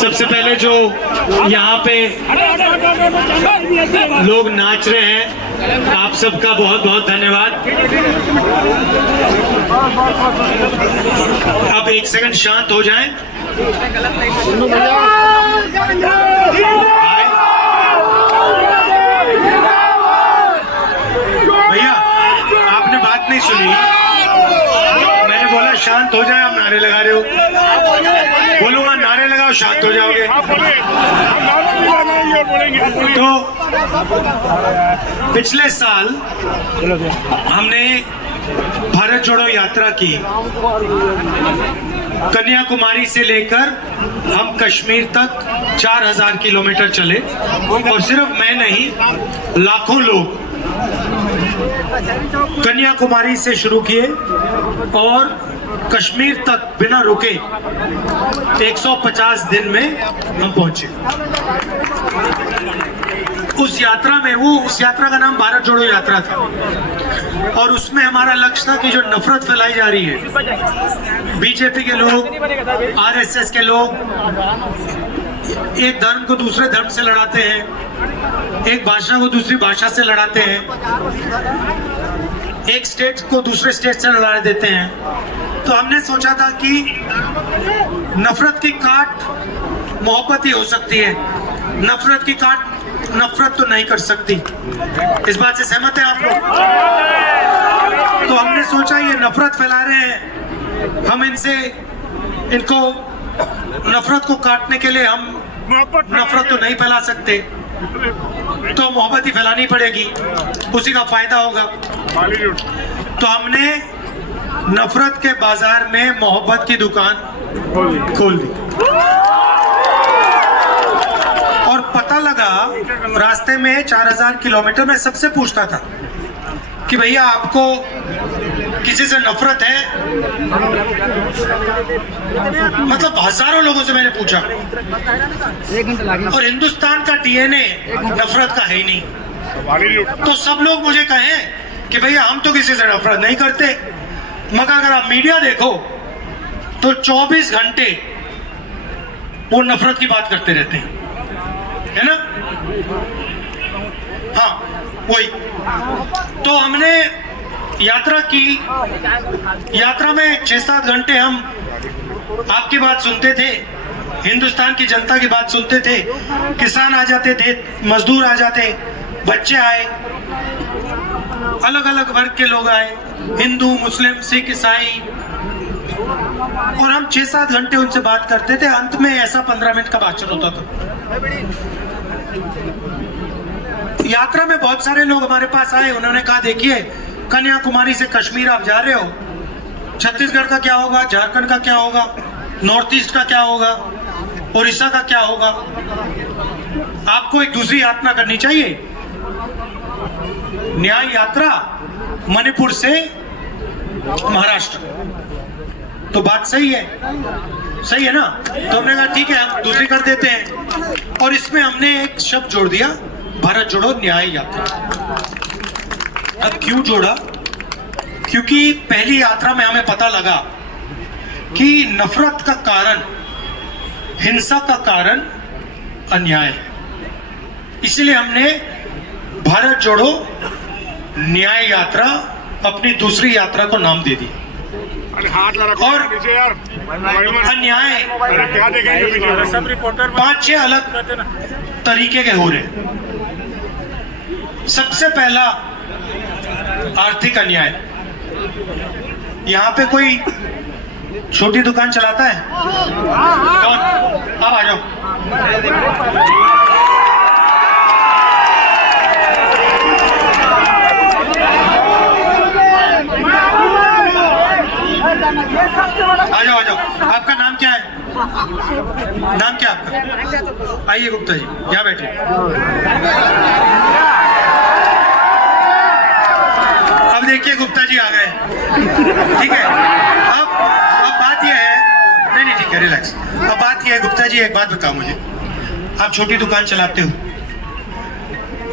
सबसे पहले जो यहाँ पे लोग नाच रहे हैं, आप सबका बहुत बहुत धन्यवाद। अब एक सेकंड शांत हो जाएं। भैया आपने बात नहीं सुनी, मैंने बोला शांत हो जाए, आप नारे लगा रहे हो। बोलूंगा नारे लगाओ, शांत हो जाओगे। तो पिछले साल हमने भारत जोड़ो यात्रा की, कन्याकुमारी से लेकर हम कश्मीर तक 4000 किलोमीटर चले, और सिर्फ मैं नहीं, लाखों लोग कन्याकुमारी से शुरू किए और कश्मीर तक बिना रुके 150 दिन में हम पहुंचे। उस यात्रा में उस यात्रा का नाम भारत जोड़ो यात्रा था, और उसमें हमारा लक्ष्य था कि जो नफरत फैलाई जा रही है, बीजेपी के लोग, आरएसएस के लोग एक धर्म को दूसरे धर्म से लड़ाते हैं, एक भाषा को दूसरी भाषा से लड़ाते हैं, एक स्टेट को दूसरे स्टेट से लड़ा देते हैं। तो हमने सोचा था कि नफरत की काट मोहब्बत ही हो सकती है, नफरत की काट नफरत तो नहीं कर सकती। इस बात से सहमत है आप लोग? तो हमने सोचा ये नफरत फैला रहे हैं, हम इनको नफरत को काटने के लिए हम नफरत तो नहीं फैला सकते, तो मोहब्बत ही फैलानी पड़ेगी, उसी का फायदा होगा। तो हमने नफरत के बाजार में मोहब्बत की दुकान खोल दी, और पता लगा रास्ते में 4000 किलोमीटर में सबसे पूछता था कि भैया आपको किसी से नफरत है? मतलब हजारों लोगों से मैंने पूछा, और हिंदुस्तान का डीएनए नफरत का है ही नहीं। तो सब लोग मुझे कहें कि भैया हम तो किसी से नफरत नहीं करते, मगर अगर आप मीडिया देखो तो 24 घंटे वो नफरत की बात करते रहते हैं, है ना? हाँ वही। तो हमने यात्रा की, यात्रा में 6-7 घंटे हम आपकी बात सुनते थे, हिंदुस्तान की जनता की बात सुनते थे। किसान आ जाते थे, मजदूर आ जाते, बच्चे आए, अलग अलग वर्ग के लोग आए, हिंदू, मुस्लिम, सिख, ईसाई, और हम 6-7 घंटे उनसे बात करते थे। अंत में ऐसा 15 मिनट का भाषण होता था। यात्रा में बहुत सारे लोग हमारे पास आए, उन्होंने कहा देखिए कन्याकुमारी से कश्मीर आप जा रहे हो, छत्तीसगढ़ का क्या होगा, झारखंड का क्या होगा, नॉर्थ ईस्ट का क्या होगा, उड़ीसा का क्या होगा, आपको एक दूसरी यात्रा करनी चाहिए, न्याय यात्रा मणिपुर से महाराष्ट्र। तो बात सही है, सही है ना? तो हमने कहा ठीक है हम दूसरी कर देते हैं, और इसमें हमने एक शब्द जोड़ दिया, भारत जोड़ो न्याय यात्रा। अब क्यों जोड़ा? क्योंकि पहली यात्रा में हमें पता लगा कि नफरत का कारण, हिंसा का कारण अन्याय है, इसलिए हमने भारत जोड़ो न्याय यात्रा अपनी दूसरी यात्रा को नाम दे दिया। और अन्याय 5-6 अलग तरीके के हो रहे। सबसे पहला आर्थिक अन्याय। यहाँ पे कोई छोटी दुकान चलाता है? कौन? आप आ जाओ। आ जाओ आ जाओ। आपका नाम क्या है? नाम क्या आपका? आइए गुप्ता जी, यहाँ बैठिए। अब देखिए गुप्ता जी आ गए, ठीक है। अब बात यह है, नहीं ठीक है, रिलैक्स। अब बात यह है गुप्ता जी, एक बात बताओ मुझे, आप छोटी दुकान चलाते हो,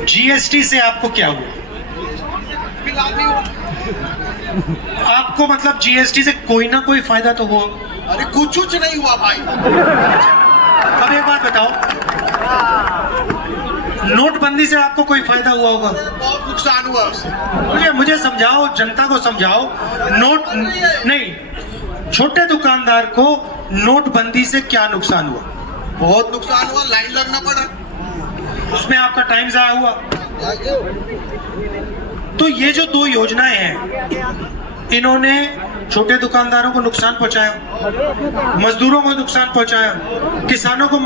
जीएसटी से आपको क्या हुआ? आपको मतलब जीएसटी से कोई ना कोई फायदा तो हुआ? अरे कुछ नहीं हुआ भाई। अब एक बात बताओ, नोटबंदी से आपको कोई फायदा हुआ होगा? बहुत नुकसान हुआ उससे। मुझे समझाओ, जनता को समझाओ। नोट नहीं, छोटे दुकानदार को नोटबंदी से क्या नुकसान हुआ? बहुत नुकसान हुआ, लाइन लगना पड़ा, उसमें आपका टाइम ज़ाया हुआ। तो ये जो दो योजनाएं हैं, इन्होंने छोटे दुकानदारों को नुकसान पहुंचाया, मजदूरों को नुकसान पहुंचाया, किसानों को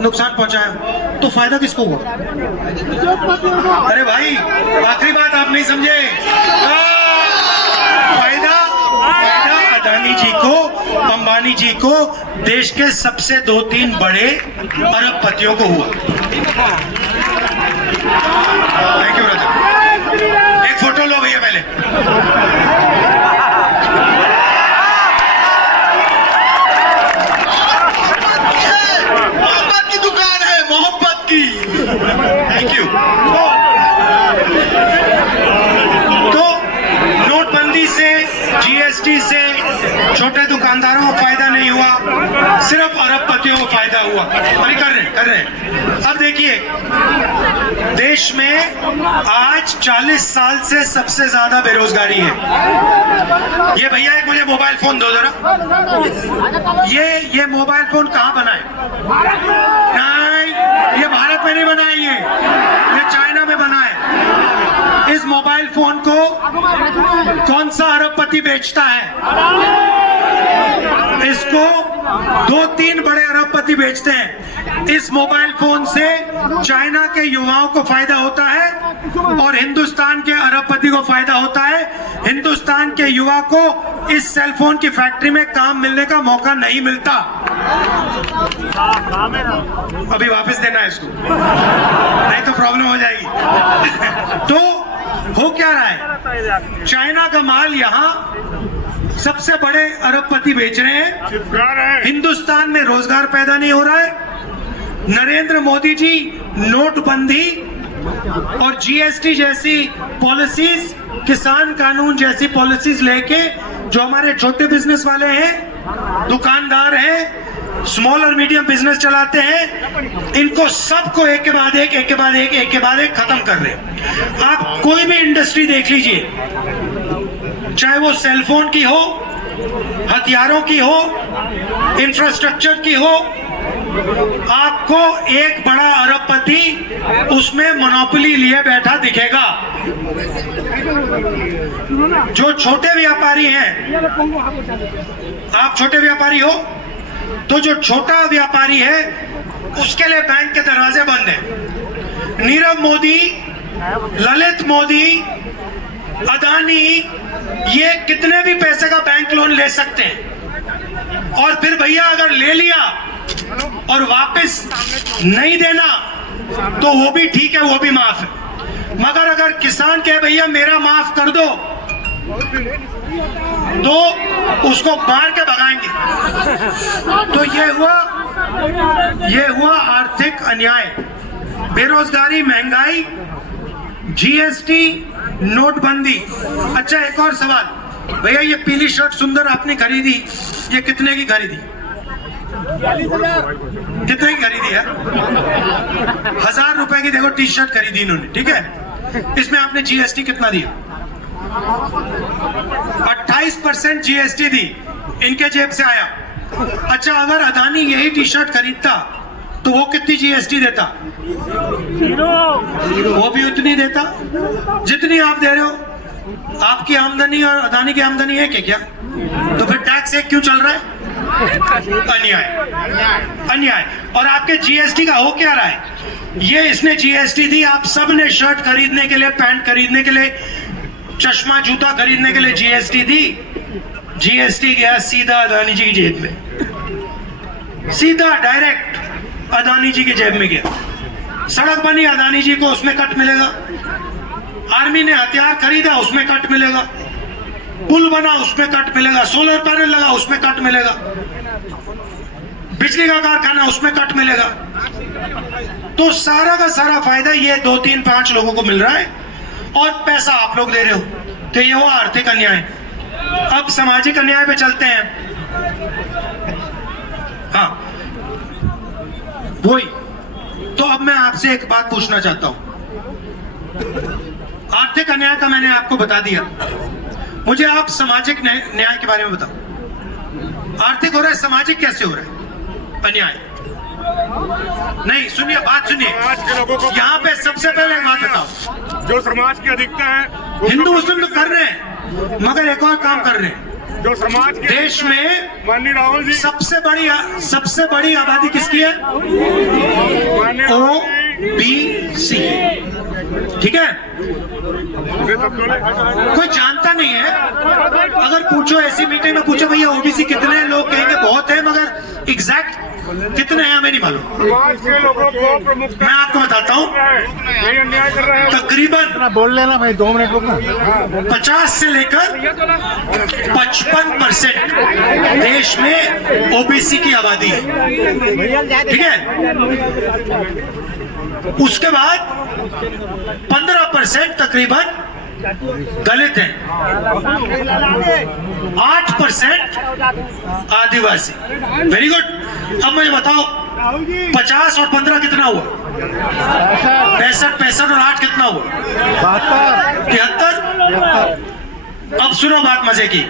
नुकसान पहुंचाया, तो फायदा किसको हुआ? अरे भाई, आखिरी बात आप नहीं समझे। फायदा अडानी जी को, अंबानी जी को, देश के सबसे 2-3 बड़े अरबपतियों को हुआ। Thank you brother. एक फोटो लो भैया पहले। मोहब्बत की दुकान है, मोहब्बत की। Thank you. तो नोटबंदी से, जीएसटी से छोटे दुकानदारों को फायदा नहीं हुआ, सिर्फ अरबपतियों को फायदा हुआ। अरे कर रहे हैं। अब देखिए, देश में आज 40 साल से सबसे ज्यादा बेरोजगारी है। ये भैया एक मुझे मोबाइल फोन दो जरा। ये मोबाइल फोन कहाँ बना है? नहीं, ये भारत में नहीं बना है, ये चाइना में बना है। इस मोबाइल फोन को कौन सा अरबपति बेचता है? इसको 2-3 बड़े अरबपति बेचते हैं। इस मोबाइल फोन से चाइना के युवाओं को फायदा होता है और हिंदुस्तान के अरबपति को फायदा होता है। हिंदुस्तान के युवा को इस सेलफोन की फैक्ट्री में काम मिलने का मौका नहीं मिलता। अभी वापस देना है इसको, नहीं तो प्रॉब्लम हो जाएगी। तो हो क्या रहा है? चाइना का माल यहाँ सबसे बड़े अरबपति बेच रहे हैं, हिंदुस्तान में रोजगार पैदा नहीं हो रहा है। नरेंद्र मोदी जी नोटबंदी और जीएसटी जैसी पॉलिसीज, किसान कानून जैसी पॉलिसीज लेके जो हमारे छोटे बिजनेस वाले हैं, दुकानदार हैं, स्मॉल और मीडियम बिजनेस चलाते हैं, इनको सबको एक के बाद एक खत्म कर रहे हैं। आप कोई भी इंडस्ट्री देख लीजिए, चाहे वो सेलफोन की हो, हथियारों की हो, इंफ्रास्ट्रक्चर की हो, आपको एक बड़ा अरबपति उसमें मोनोपोली लिए बैठा दिखेगा। जो छोटे व्यापारी हैं, आप छोटे व्यापारी हो, तो जो छोटा व्यापारी है उसके लिए बैंक के दरवाजे बंद हैं। नीरव मोदी, ललित मोदी, अदानी, ये कितने भी पैसे का बैंक लोन ले सकते हैं, और फिर भैया अगर ले लिया और वापस नहीं देना तो वो भी ठीक है, वो भी माफ है। मगर अगर किसान कहे भैया मेरा माफ कर दो, तो उसको मार के भगाएंगे। तो ये हुआ आर्थिक अन्याय, बेरोजगारी, महंगाई, जीएसटी, नोटबंदी। अच्छा, एक और सवाल भैया, ये पीली शर्ट सुंदर आपने खरीदी, ये कितने की खरीदी? कितने की खरीदी है? 1000 रुपए की देखो टी शर्ट खरीदी इन्होंने, ठीक है। इसमें आपने जीएसटी कितना दिया? 28% जीएसटी दी, इनके जेब से आया। अच्छा, अगर अदानी यही टी शर्ट खरीदता तो वो कितनी जीएसटी देता? वो भी उतनी देता जितनी आप दे रहे हो। आपकी आमदनी और अदानी की आमदनी एक है क्या? तो फिर टैक्स एक क्यों चल रहा है? अन्याय। और आपके जीएसटी का हो क्या रहा है? ये इसने जीएसटी दी, आप सब ने शर्ट खरीदने के लिए, पैंट खरीदने के लिए, चश्मा जूता खरीदने के लिए जीएसटी दी। जीएसटी गया सीधा अदानी जी की जेब में, सीधा डायरेक्ट अदानी जी की जेब में गया। सड़क बनी, अदानी जी को उसमें कट मिलेगा। आर्मी ने हथियार खरीदा, उसमें कट मिलेगा। पुल बना, उसमें कट मिलेगा। सोलर पैनल लगा, उसमें कट मिलेगा। बिजली का कारखाना, उसमें कट मिलेगा। तो सारा का सारा फायदा ये 2, 3, 5 लोगों को मिल रहा है और पैसा आप लोग दे रहे हो। तो ये हुआ आर्थिक अन्याय। अब सामाजिक अन्याय पे चलते हैं। हाँ, वही। तो अब मैं आपसे एक बात पूछना चाहता हूं। आर्थिक अन्याय का मैंने आपको बता दिया, मुझे आप सामाजिक न्याय के बारे में बताओ। आर्थिक हो रहा है, सामाजिक कैसे हो रहा है अन्याय? नहीं, सुनिए, बात सुनिए। समाज के लोगों को यहाँ पे सबसे पहले एक बात बताओ, जो समाज की अधिकता है वो हिंदू मुस्लिम तो कर रहे हैं, मगर एक और काम कर रहे हैं। जो समाज के देश में माननीय राहुल जी, सबसे बड़ी आबादी किसकी है? माननीय राहुल जी, OBC। ठीक है, कोई जानता नहीं है। अगर पूछो ऐसी मीटिंग में पूछो भैया OBC कितने हैं, लोग कहेंगे बहुत है, मगर एग्जैक्ट कितने हैं हमें नहीं मालूम। समाज के लोगों को प्रमुखता मैं आपको बताता हूँ, नहीं अन्याय कर रहे हैं। तकरीबन बोल लेना भाई, 2 मिनट रुकना। 50 से लेकर 55% देश में OBC की आबादी है। ठीक है, उसके बाद 15% तकरीबन दलित हैं, 8% आदिवासी। Very good. अब मुझे बताओ 50 और 15 कितना हुआ? 65 और 8 कितना हुआ? 73। अब सुनो बात मजे की,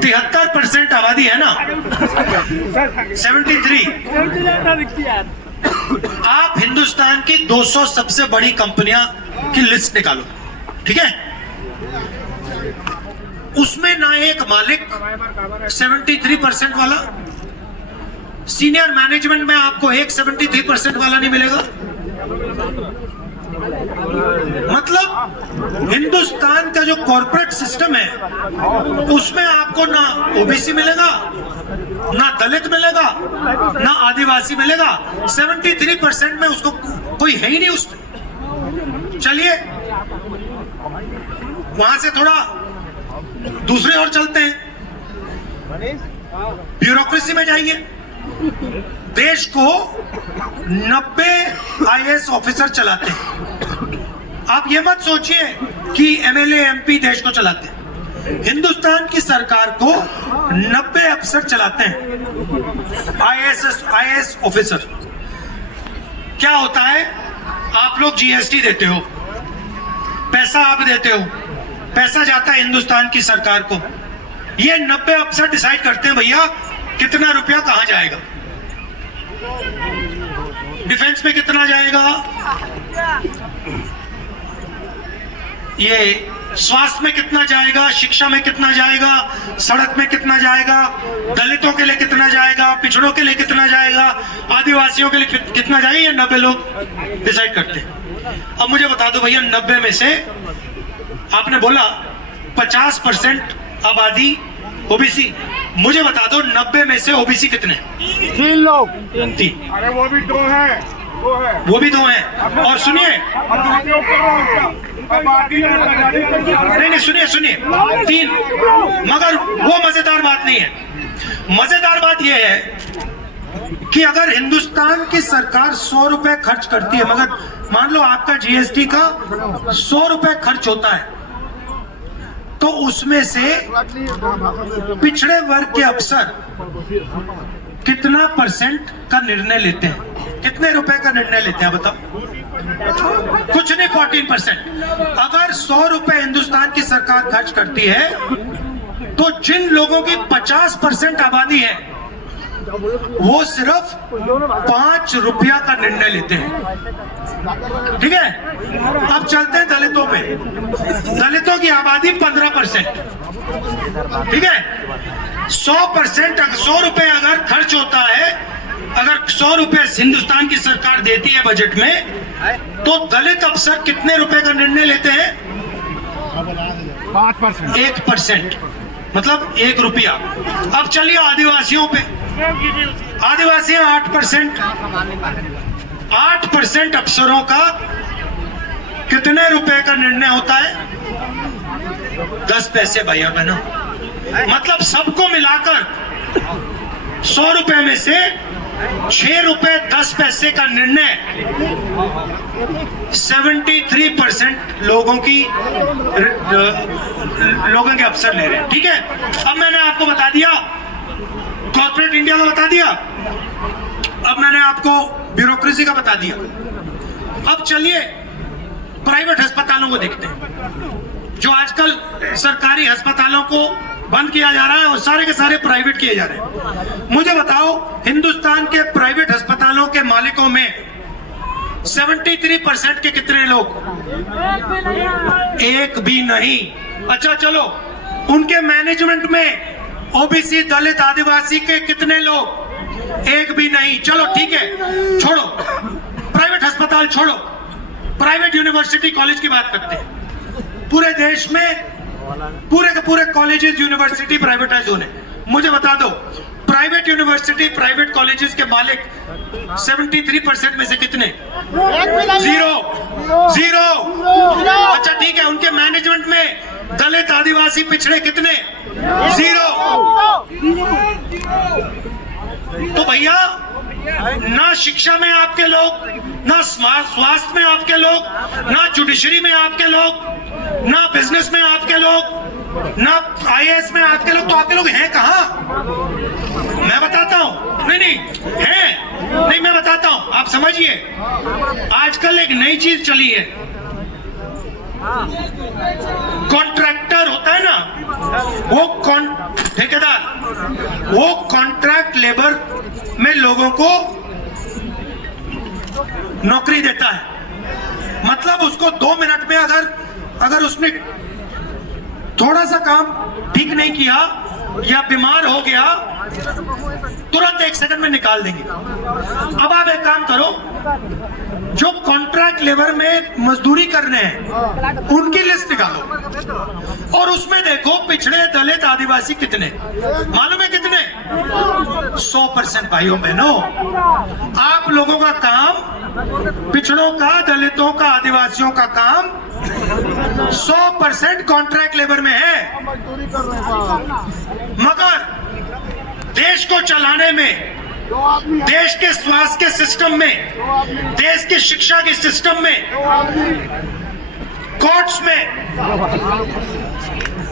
73% आबादी है ना, 73। आप हिंदुस्तान की 200 सबसे बड़ी कंपनियां की लिस्ट निकालो, ठीक है? उसमें ना एक मालिक 73% वाला, सीनियर मैनेजमेंट में आपको एक 73% वाला नहीं मिलेगा। मतलब हिंदुस्तान का जो कॉर्पोरेट सिस्टम है उसमें आपको ना OBC मिलेगा, ना दलित मिलेगा, ना आदिवासी मिलेगा। 73% में उसको कोई है ही नहीं उसमें। चलिए वहां से थोड़ा दूसरे और चलते हैं, ब्यूरोक्रेसी में जाइए। देश को 90 IAS ऑफिसर चलाते हैं। आप ये मत सोचिए कि MLA MP देश को चलाते हैं। हिंदुस्तान की सरकार को 90 अफसर चलाते हैं, IAS ऑफिसर। क्या होता है, आप लोग GST देते हो, पैसा आप देते हो, पैसा जाता है हिंदुस्तान की सरकार को। ये 90 अफसर डिसाइड करते हैं भैया कितना रुपया कहां जाएगा, डिफेंस में कितना जाएगा, ये स्वास्थ्य में कितना जाएगा, शिक्षा में कितना जाएगा, सड़क में कितना जाएगा, दलितों के लिए कितना जाएगा, पिछड़ों के लिए कितना जाएगा, आदिवासियों के लिए कितना जाएगा, ये 90 लोग डिसाइड करते हैं। अब मुझे बता दो भैया, 90 में से आपने बोला 50% आबादी OBC, मुझे बता दो 90 में से OBC कितने? 3 लोग। 3। अरे वो भी 2 हैं, वो भी 2 हैं। और सुनिए, नहीं, सुनिए 3, मगर वो मजेदार बात नहीं है। मजेदार बात यह है कि अगर हिंदुस्तान की सरकार 100 रुपए खर्च करती है, मगर मान लो आपका GST का 100 रुपए खर्च होता है, तो उसमें से पिछड़े वर्ग के अफसर कितना % का निर्णय लेते हैं? कितने रुपए का निर्णय लेते हैं बताओ? कुछ नहीं, 14%। अगर 100 रुपए हिंदुस्तान की सरकार खर्च करती है, तो जिन लोगों की 50% आबादी है वो सिर्फ 5 रुपया का निर्णय लेते हैं। ठीक है, अब चलते हैं दलितों पे। दलितों की आबादी 15%। ठीक है, 100%, 100 रुपए अगर खर्च होता है, अगर 100 रुपए हिंदुस्तान की सरकार देती है बजट में, तो दलित अफसर कितने रुपए का निर्णय लेते हैं? 5%। 1%, मतलब 1 रुपया। अब चलिए आदिवासियों पे। आदिवासी 8%। 8% अफसरों का कितने रुपए का निर्णय होता है? 10 पैसे भैया बहनों। मतलब सबको मिलाकर 100 रुपए में से 6 रुपए 10 पैसे का निर्णय 73% लोगों के अफसर ले रहे हैं। ठीक है, अब मैंने आपको बता दिया कॉर्पोरेट इंडिया का, बता दिया। अब मैंने आपको ब्यूरोक्रेसी का बता दिया। अब चलिए प्राइवेट अस्पतालों को देखते हैं। जो आजकल सरकारी अस्पतालों को बंद किया जा रहा है और सारे के सारे प्राइवेट किए जा रहे हैं। मुझे बताओ, हिंदुस्तान के प्राइवेट अस्पतालों के मालिकों में 73% के कितने लोग? एक भी नहीं। अच्छा चलो, उनके मैनेजमेंट में ओबीसी, दलित, आदिवासी के कितने लोग? एक भी नहीं। चलो ठीक है, छोड़ो प्राइवेट अस्पताल, छोड़ो प्राइवेट यूनिवर्सिटी कॉलेज की बात करते हैं। पूरे देश में पूरे के पूरे कॉलेजेस यूनिवर्सिटी प्राइवेटाइज होने। मुझे बता दो, प्राइवेट यूनिवर्सिटी प्राइवेट कॉलेजेस के मालिक 73% में से कितने? जीरो। अच्छा ठीक है, उनके मैनेजमेंट में दलित, आदिवासी, पिछड़े कितने? जीरो। तो भैया, ना शिक्षा में आपके लोग, ना स्वास्थ्य में आपके लोग, ना जुडिशरी में आपके लोग, ना बिजनेस में आपके लोग, ना आईएएस में आपके लोग। तो आपके लोग हैं कहां? मैं बताता हूं। नहीं हैं, नहीं मैं बताता हूं, आप समझिए। आजकल एक नई चीज चली है, कॉन्ट्रैक्टर होता है ना, वो ठेकेदार, वो कॉन्ट्रैक्ट लेबर में लोगों को नौकरी देता है। मतलब उसको 2 मिनट में अगर उसने थोड़ा सा काम ठीक नहीं किया या बीमार हो गया, तुरंत 1 सेकंड में निकाल देंगे। अब आप एक काम करो, जो कॉन्ट्रैक्ट लेबर में मजदूरी करने हैं उनकी लिस्ट निकालो और उसमें देखो पिछड़े, दलित, आदिवासी कितने? मालूम है कितने? 100% भाइयों बहनों। आप लोगों का काम, पिछड़ों का, दलितों का, आदिवासियों का काम 100% कॉन्ट्रैक्ट लेबर में है। मगर देश को चलाने में, देश के स्वास्थ्य के सिस्टम में, देश की शिक्षा के सिस्टम में, कोर्ट्स में,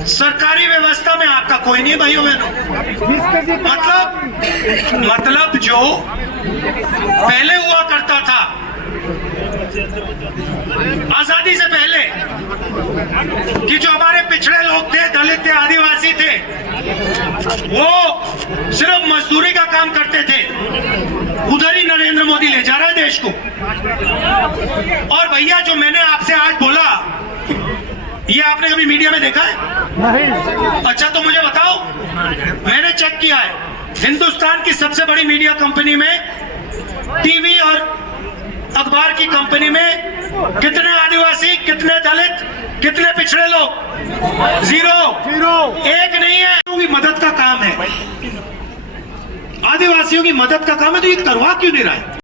सरकारी व्यवस्था में आपका कोई नहीं भाइयों बहनों। मतलब जो पहले हुआ करता था, आजादी से पहले, कि जो हमारे पिछड़े लोग थे, दलित थे, आदिवासी थे, वो सिर्फ मजदूरी का काम करते थे, उधर ही नरेंद्र मोदी ले जा रहा है देश को। और भैया, जो मैंने आपसे आज बोला, ये आपने कभी मीडिया में देखा है? नहीं। अच्छा तो मुझे बताओ, मैंने चेक किया है, हिंदुस्तान की सबसे बड़ी मीडिया कंपनी में, टीवी और अखबार की कंपनी में कितने आदिवासी, कितने दलित, कितने पिछड़े लोग? जीरो। एक नहीं है। की मदद का काम है, आदिवासियों की मदद का काम है, तो ये करवा क्यों नहीं रहा है?